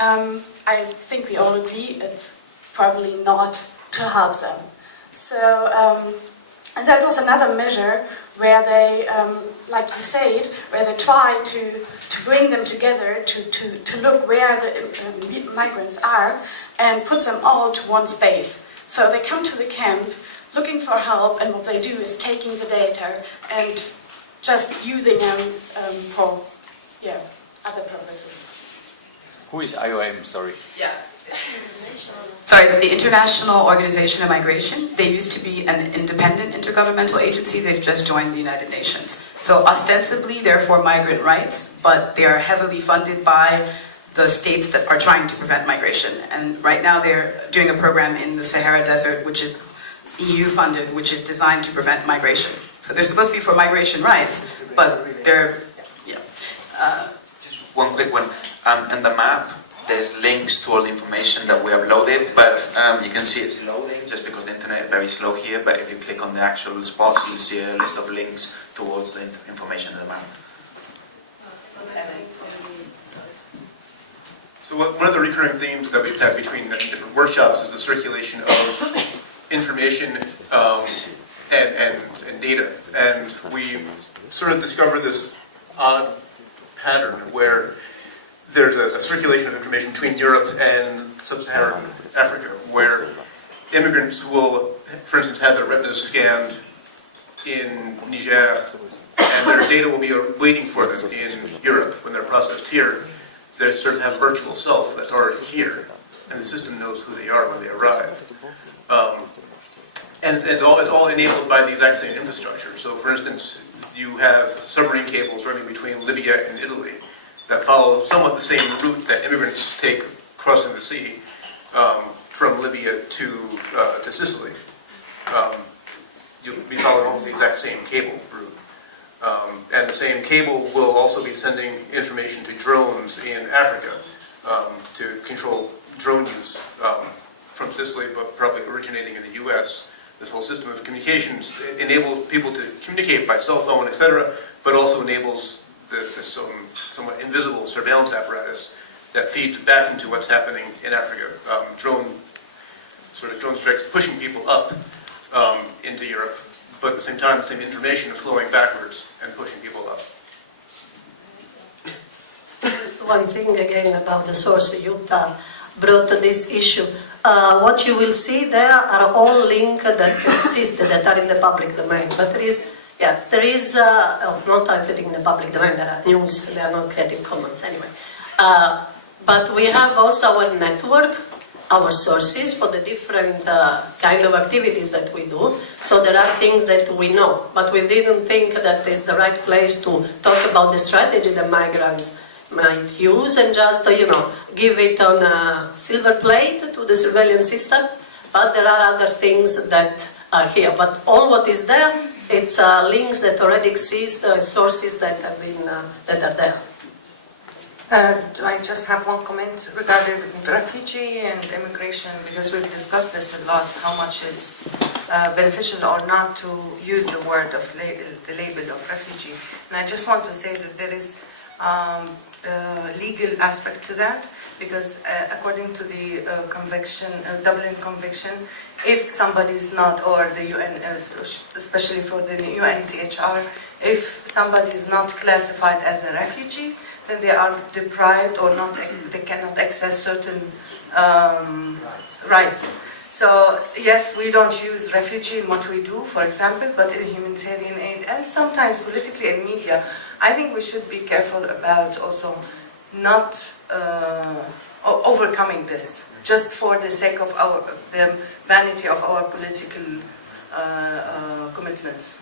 I think we all agree it's probably not to help them. So, and that was another measure where they, like you said, where they try to bring them together, to look where the migrants are and put them all to one space. So they come to the camp looking for help, and what they do is taking the data and just using them for other purposes. Who is IOM, sorry? Yeah. Sorry, it's the International Organization of Migration. They used to be an independent intergovernmental agency. They've just joined the United Nations. So ostensibly, they're for migrant rights, but they are heavily funded by the states that are trying to prevent migration. And right now they're doing a program in the Sahara Desert, which is EU funded, which is designed to prevent migration. So they're supposed to be for migration rights, but they're, Just one quick one. In the map, there's links to all the information that we uploaded, but you can see it's loading just because the internet is very slow here, but if you click on the actual spots, you'll see a list of links towards the information in the map. So one of the recurring themes that we've had between the different workshops is the circulation of information and data. And we sort of discovered this odd pattern where there's a circulation of information between Europe and sub-Saharan Africa, where immigrants will, for instance, have their retinas scanned in Niger, and their data will be waiting for them in Europe when they're processed here. They sort of have a virtual self that's already here, and the system knows who they are when they arrive. And it's all enabled by the exact same infrastructure. So, for instance, you have submarine cables running between Libya and Italy that follow somewhat the same route that immigrants take crossing the sea from Libya to Sicily. You'll be following almost the exact same cable route. And the same cable will also be sending information to drones in Africa to control drone use from Sicily, but probably originating in the US. This whole system of communications enables people to communicate by cell phone, etc., but also enables this somewhat invisible surveillance apparatus that feeds back into what's happening in Africa. Drone strikes pushing people up into Europe, but at the same time, the same information is flowing backwards and pushing people up. Just one thing again about the source. Jutta brought this issue. What you will see there are all links that exist that are in the public domain, but there is not everything in the public domain. There are news, they are not Creative Commons anyway. But we have also our network, our sources for the different kind of activities that we do. So there are things that we know, but we didn't think that is the right place to talk about the strategy that migrants might use and just, give it on a silver plate to the surveillance system. But there are other things that are here. But all what is there, it's links that already exist, sources that have been that are there. I just have one comment regarding refugee and immigration, because we've discussed this a lot, how much it's beneficial or not to use the word of the label of refugee. And I just want to say that there is legal aspect to that, because according to the Dublin Convention, if somebody is not, or the UN, especially for the UNCHR, if somebody is not classified as a refugee, then they are deprived or not, they cannot access certain rights. So yes, we don't use refugee in what we do, for example, but in humanitarian aid and sometimes politically in media, I think we should be careful about also not overcoming this just for the sake of the vanity of our political commitments.